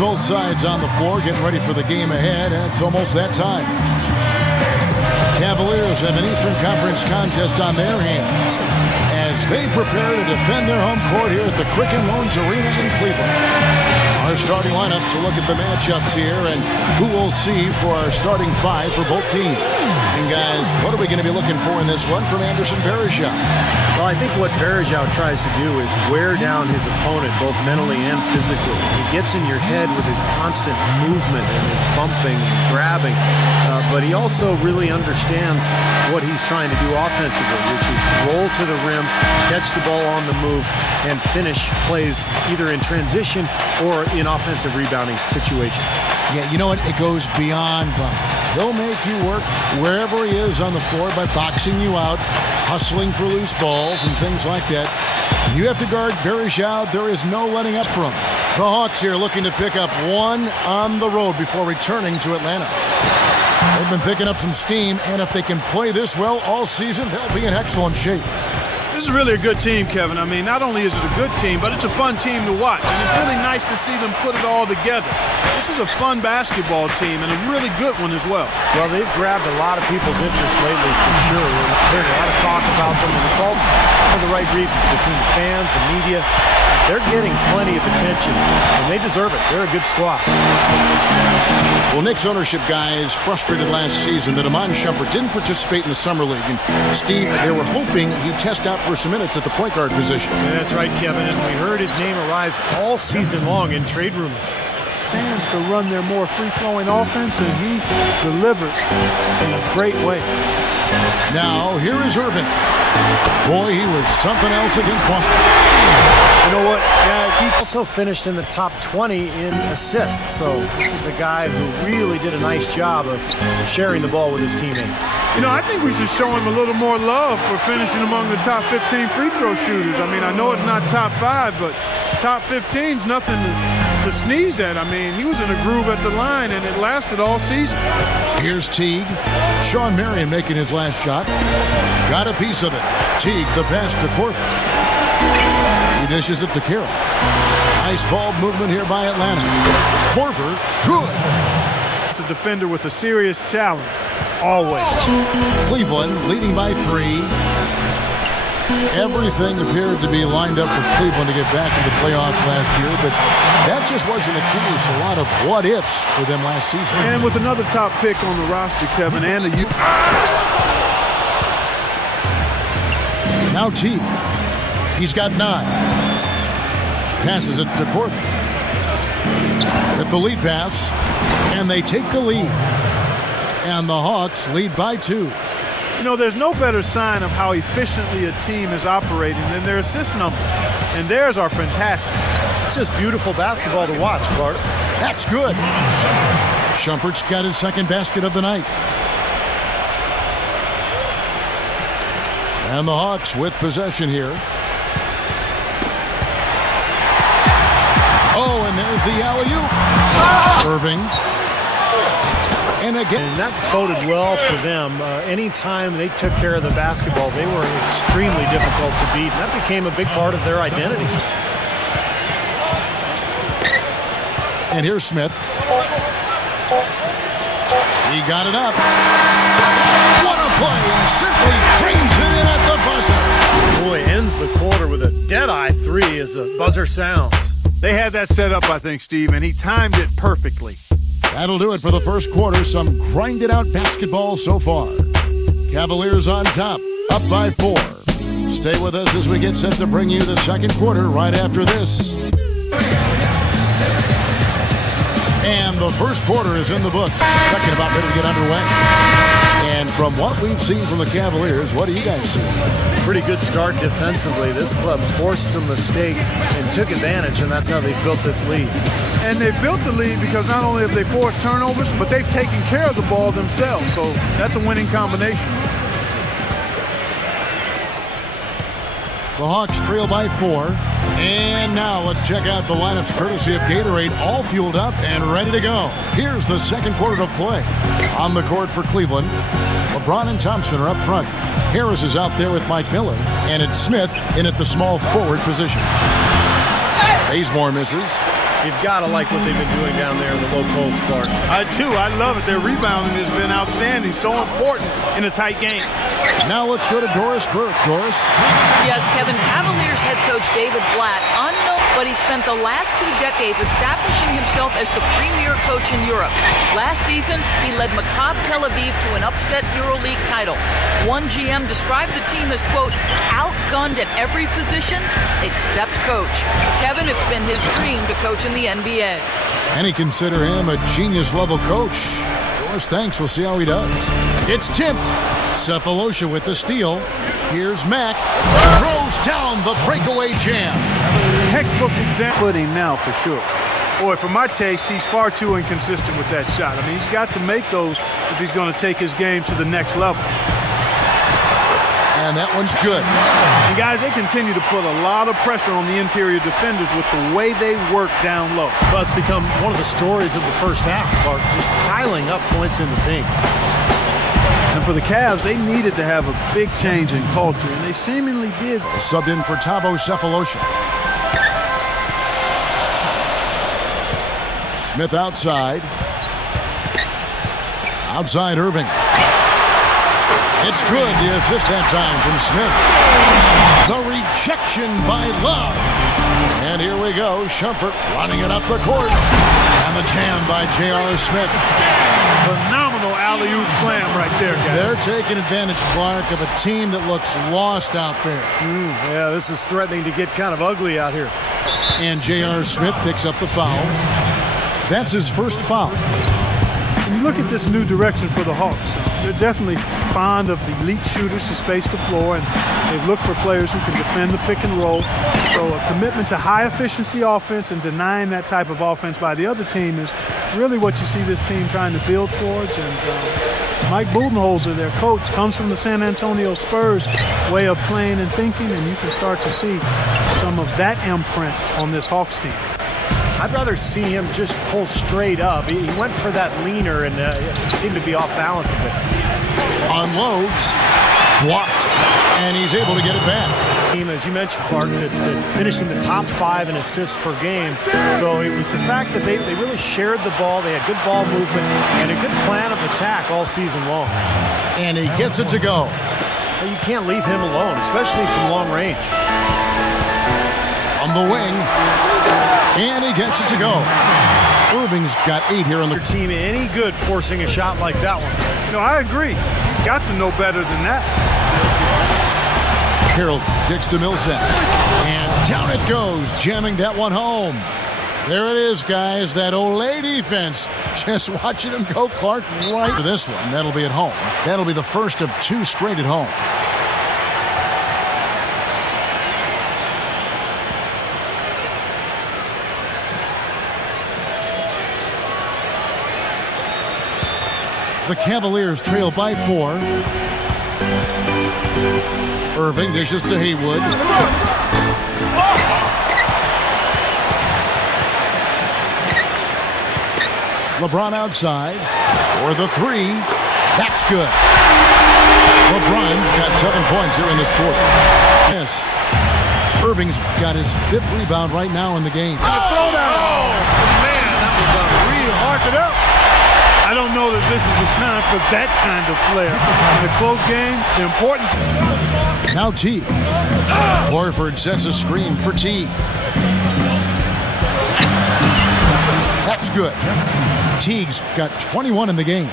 both sides on the floor, getting ready for the game ahead, and it's almost that time. Cavaliers have an Eastern Conference contest on their hands as they prepare to defend their home court here at the Quicken Loans Arena in Cleveland. Our starting lineups will look at the matchups here and who we'll see for our starting five for both teams. And guys, what are we going to be looking for in this one from Anderson Varejao? Well, I think what Varejao tries to do is wear down his opponent both mentally and physically. He gets in your head with his constant movement and his bumping and grabbing, but he also really understands what he's trying to do offensively, which is roll to the rim, catch the ball on the move, and finish plays either in transition or in offensive rebounding situations. Yeah, you know what? It goes beyond bumping. He'll make you work wherever he is on the floor by boxing you out, hustling for loose balls and things like that. You have to guard Varejao. There is no letting up for him. The Hawks here looking to pick up one on the road before returning to Atlanta. They've been picking up some steam, and if they can play this well all season, they'll be in excellent shape. This is really a good team, Kevin. I mean, not only is it a good team, but it's a fun team to watch. And it's really nice to see them put it all together. This is a fun basketball team and a really good one as well. Well, they've grabbed a lot of people's interest lately for sure. We've heard a lot of talk about them, and it's all for the right reasons between the fans, the media. They're getting plenty of attention, and they deserve it. They're a good squad. Well, Knicks ownership guys frustrated last season that Iman Shumpert didn't participate in the Summer League. And, Steve, they were hoping he'd test out for some minutes at the point guard position. Yeah, that's right, Kevin, and we heard his name arise all season long in trade rumors. Stands to run their more free-flowing offense, and he delivered in a great way. Now, here is Irving. Boy, he was something else against Boston. You know what, guys? He also finished in the top 20 in assists, so this is a guy who really did a nice job of sharing the ball with his teammates. You know, I think we should show him a little more love for finishing among the top 15 free throw shooters. I mean, I know it's not top 5, but top 15's nothing to sneeze at. I mean, he was in a groove at the line, and it lasted all season. Here's Teague. Sean Marion making his last shot. Got a piece of it. Teague, the pass to Korver. He dishes it to Carroll. Nice ball movement here by Atlanta. Korver, good. It's a defender with a serious challenge, always. Cleveland leading by 3. Everything appeared to be lined up for Cleveland to get back in the playoffs last year, but that just wasn't the case. A lot of what-ifs for them last season. And with another top pick on the roster, Kevin, and a now Teague. He's got 9. Passes it to Korver. With the lead pass, and they take the lead. And the Hawks lead by 2. You know, there's no better sign of how efficiently a team is operating than their assist numbers. And theirs are fantastic. It's just beautiful basketball to watch, Clark. That's good. Shumpert's got his second basket of the night. And the Hawks with possession here. Oh, and there's the alley-oop. Irving. And again. And that boded well for them. Anytime they took care of the basketball, they were extremely difficult to beat. And that became a big part of their identity. And here's Smith. He got it up. What a play. He simply drains it in at the buzzer. Boy, ends the quarter with a dead-eye 3 as the buzzer sounds. They had that set up, I think, Steve, and he timed it perfectly. That'll do it for the first quarter. Some grinded-out basketball so far. Cavaliers on top, up by 4. Stay with us as we get set to bring you the second quarter right after this. And the first quarter is in the books. Second about ready to get underway. And from what we've seen from the Cavaliers, what do you guys see? Pretty good start defensively. This club forced some mistakes and took advantage, and that's how they built this lead. And they've built the lead because not only have they forced turnovers, but they've taken care of the ball themselves. So that's a winning combination. The Hawks trail by 4. And now let's check out the lineups courtesy of Gatorade, all fueled up and ready to go. Here's the second quarter of play. On the court for Cleveland, LeBron and Thompson are up front. Harris is out there with Mike Miller, and it's Smith in at the small forward position. Bazemore misses. You've got to like what they've been doing down there in the low post, Clark. I do. I love it. Their rebounding has been outstanding. So important in a tight game. Now let's go to Doris Burke. Doris? Yes, Kevin, Cavaliers head coach David Blatt, unknown, but he spent the last 2 decades establishing himself as the premier coach in Europe. Last season, he led Maccabi Tel Aviv to an upset EuroLeague title. One GM described the team as, quote, outgunned at every position except coach. Kevin, it's been his dream to coach in the NBA. Many consider him a genius-level coach. Doris, thanks. We'll see how he does. It's tipped. Cephalosha with the steal. Here's Mack. Throws down the breakaway jam. Textbook example footing now for sure. Boy, for my taste, he's far too inconsistent with that shot. I mean, he's got to make those if he's going to take his game to the next level. And that one's good. And guys, they continue to put a lot of pressure on the interior defenders with the way they work down low. Well, it's become one of the stories of the first half, Clark, just piling up points in the paint. And for the Cavs, they needed to have a big change in culture, and they seemingly did. Subbed in for Thabo Cephalosha. Smith outside. Outside Irving. It's good. The assist that time from Smith. The rejection by Love. And here we go. Shumpert running it up the court. And the jam by J.R. Smith. Phenomenal alley-oop slam right there, guys. They're taking advantage, Clark, of a team that looks lost out there. Yeah, this is threatening to get kind of ugly out here. And J.R. Smith picks up the foul. That's his first foul. When you look at this new direction for the Hawks, they're definitely fond of elite shooters to space the floor, and they've looked for players who can defend the pick and roll. So a commitment to high-efficiency offense and denying that type of offense by the other team is really what you see this team trying to build towards. And Mike Budenholzer, their coach, comes from the San Antonio Spurs way of playing and thinking, and you can start to see some of that imprint on this Hawks team. I'd rather see him just pull straight up. He went for that leaner and seemed to be off balance a bit. Unloads, blocked, and he's able to get it back. As you mentioned, Clark, that finished in the top 5 in assists per game. So it was the fact that they really shared the ball. They had good ball movement and a good plan of attack all season long. And he gets it to go. But you can't leave him alone, especially from long range. On the wing. And he gets it to go. Irving's got 8 here on the team. Any good forcing a shot like that one? You know, I agree. He's got to know better than that. Carroll kicks to Millsap. And down it goes, jamming that one home. There it is, guys. That Olay defense. Just watching him go, Clark, right to this one. That'll be at home. That'll be the first of 2 straight at home. The Cavaliers trail by 4. Irving dishes to Haywood. LeBron outside for the 3. That's good. LeBron's got 7 points here in this quarter. Yes. Irving's got his 5th rebound right now in the game. Man, that was unreal. Mark it up. I don't know that this is the time for that kind of flair. In a close game, the important. Now T. Horford sets a screen for T. That's good. Teague's got 21 in the game.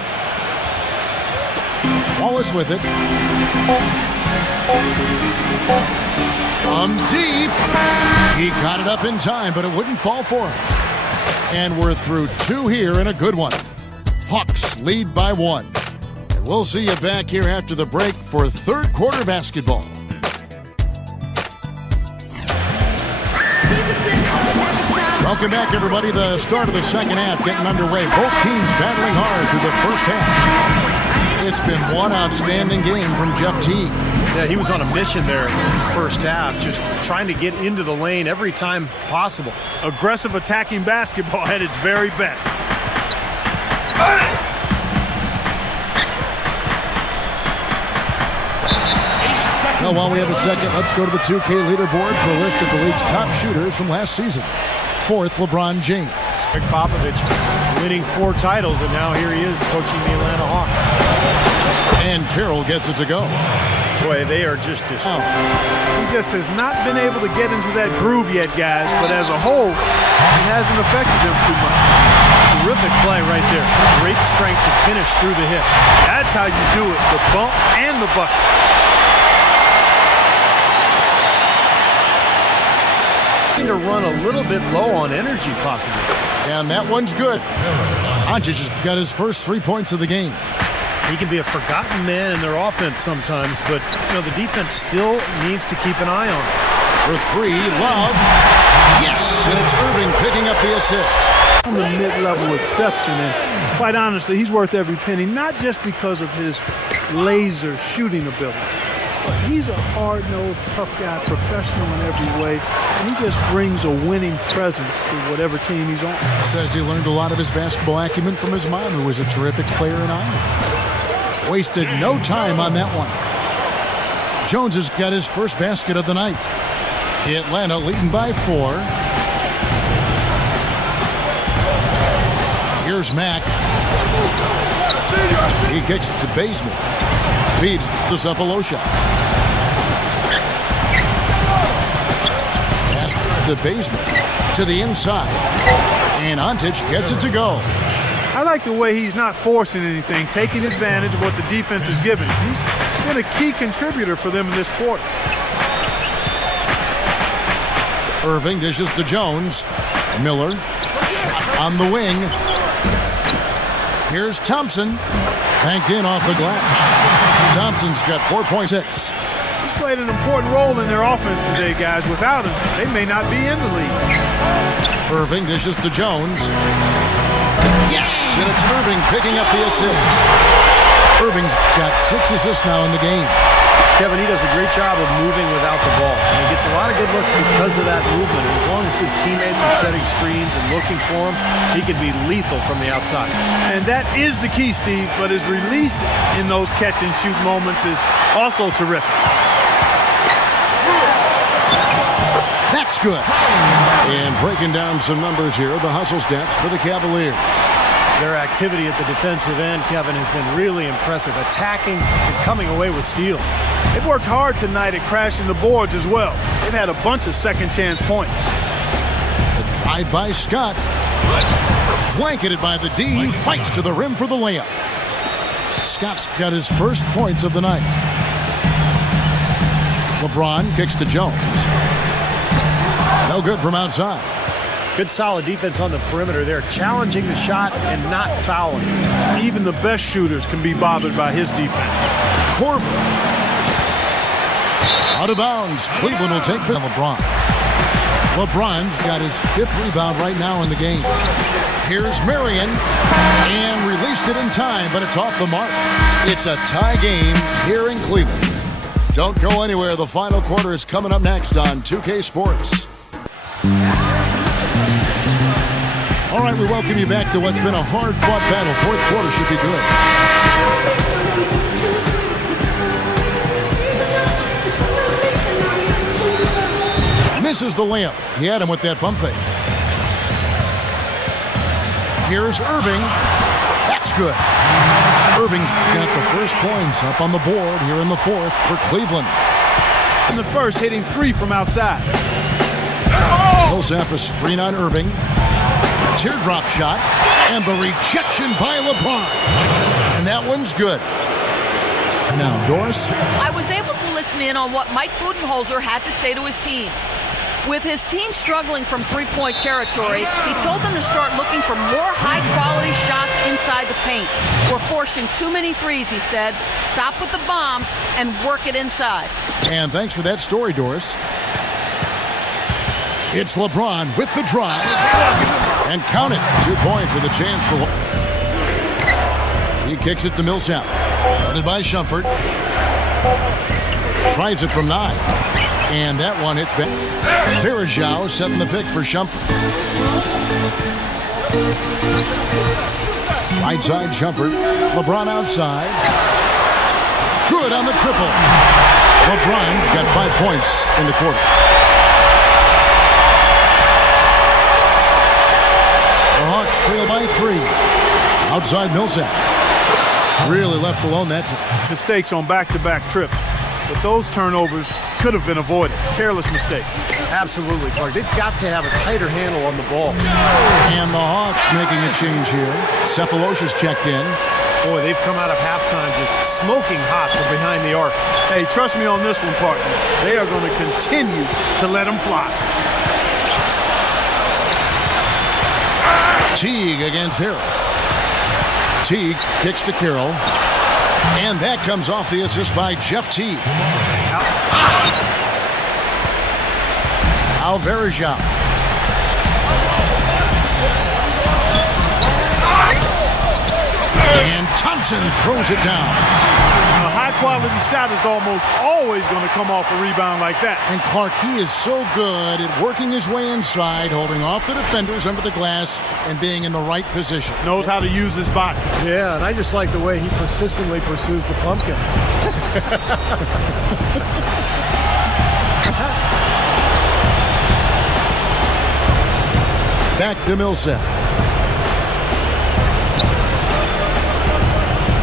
Wallace with it. From deep. He got it up in time, but it wouldn't fall for him. And we're through 2 here and a good one. Hawks lead by 1. And we'll see you back here after the break for 3rd quarter basketball. Welcome back, everybody. The start of the second half getting underway. Both teams battling hard through the first half. It's been one outstanding game from Jeff Teague. Yeah, he was on a mission there in the first half, just trying to get into the lane every time possible. Aggressive attacking basketball at its very best. Well, while we have a second, let's go to the 2K leaderboard for a list of the league's top shooters from last season. fourth LeBron James. Greg Popovich winning 4 titles, and now here he is coaching the Atlanta Hawks. And Carroll gets it to go. Boy, they are just destroyed. He just has not been able to get into that groove yet, guys, but as a whole, it hasn't affected them too much. Terrific play right there. Great strength to finish through the hip. That's how you do it, the bump and the bucket. To run a little bit low on energy, possibly. And that one's good. Doncic has got his first 3 points of the game. He can be a forgotten man in their offense sometimes, but the defense still needs to keep an eye on him. For 3, Love. Yes, and it's Irving picking up the assist. On the mid-level exception, and quite honestly, he's worth every penny, not just because of his laser shooting ability, but he's a hard-nosed, tough guy, professional in every way, and he just brings a winning presence to whatever team he's on. Says he learned a lot of his basketball acumen from his mom, who was a terrific player in Iowa. Wasted no time on that one. Jones has got his first basket of the night. Atlanta leading by 4. Here's Mack. He kicks it to Bazemore. Feeds to Cephalosha. Pass to Bazemore. To the inside. And Doncic gets it to go. I like the way he's not forcing anything, taking advantage of what the defense is giving him. He's been a key contributor for them in this quarter. Irving dishes to Jones. Miller shot on the wing. Here's Thompson. Banked in off the glass. Thompson's got 4.6. He's played an important role in their offense today, guys. Without him, they may not be in the league. Irving dishes to Jones. Yes, and it's Irving picking up the assist. Irving's got 6 assists now in the game. Kevin, he does a great job of moving without the ball. And he gets a lot of good looks because of that movement. And as long as his teammates are setting screens and looking for him, he can be lethal from the outside. And that is the key, Steve, but his release in those catch-and-shoot moments is also terrific. That's good. And breaking down some numbers here, the hustle stats for the Cavaliers. Their activity at the defensive end, Kevin, has been really impressive, attacking and coming away with steals. They've worked hard tonight at crashing the boards as well. They've had a bunch of second-chance points. The drive by Scott. Blanketed by the D. He fights to the rim for the layup. Scott's got his first points of the night. LeBron kicks to Jones. No good from outside. Good solid defense on the perimeter there, challenging the shot and not fouling. Even the best shooters can be bothered by his defense. Corver. Out of bounds. Cleveland will take LeBron. LeBron's got his 5th rebound right now in the game. Here's Marion. And released it in time, but it's off the mark. It's a tie game here in Cleveland. Don't go anywhere. The final quarter is coming up next on 2K Sports. All right, we welcome you back to what's been a hard-fought battle. 4th quarter should be good. Misses the layup. He had him with that pump fake. Here's Irving. That's good. Irving's got the first points up on the board here in the 4th for Cleveland. In the first, hitting 3 from outside. Millsap a screen on Irving. Teardrop shot, and the rejection by LeBron. And that one's good. Now, Doris. I was able to listen in on what Mike Budenholzer had to say to his team. With his team struggling from three-point territory, he told them to start looking for more high-quality shots inside the paint. We're forcing too many threes, he said. Stop with the bombs and work it inside. And thanks for that story, Doris. It's LeBron with the drive. And count it. 2 points with a chance for... He kicks it to Millsap. Guarded by Shumpert. Tries it from 9. And that one hits back. Verajao setting the pick for Shumpert. Right side Shumpert. LeBron outside. Good on the triple. LeBron's got 5 points in the quarter. Hawks trail by 3. Outside Millsap. Really left alone that time. Mistakes on back-to-back trips. But those turnovers could have been avoided. Careless mistakes. Absolutely, Clark. They've got to have a tighter handle on the ball. And the Hawks making a change here. Cephalosha's checked in. Boy, they've come out of halftime just smoking hot from behind the arc. Hey, trust me on this one, partner. They are going to continue to let them fly. Teague against Harris. Teague kicks to Carroll. And that comes off the assist by Jeff Teague. Alvarejao. And Thompson throws it down. A high-quality shot is almost always going to come off a rebound like that. And Clark, he is so good at working his way inside, holding off the defenders under the glass, and being in the right position. Knows how to use his body. Yeah, and I just like the way he persistently pursues the pumpkin. Back to Millsap.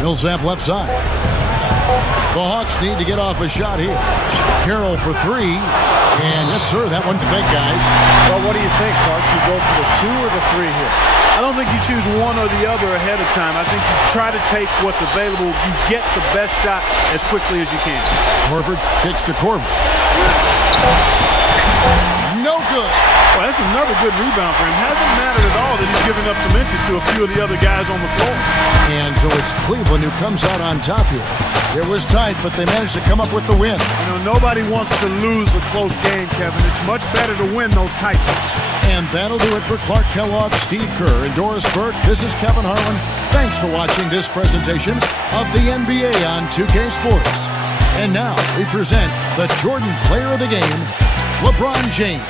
Millsap left side. The Hawks need to get off a shot here. Carroll for 3. And yes, sir, that one to think, guys. Well, what do you think, Clark? You go for the 2 or the 3 here? I don't think you choose one or the other ahead of time. I think you try to take what's available. You get the best shot as quickly as you can. Horford kicks to Corbin. No good. Well, that's another good rebound for him. Hasn't mattered at all that he's given up some inches to a few of the other guys on the floor. And so it's Cleveland who comes out on top here. It was tight, but they managed to come up with the win. You know, nobody wants to lose a close game, Kevin. It's much better to win those tight ones. And that'll do it for Clark Kellogg, Steve Kerr, and Doris Burke. This is Kevin Harlan. Thanks for watching this presentation of the NBA on 2K Sports. And now we present the Jordan Player of the Game, LeBron James.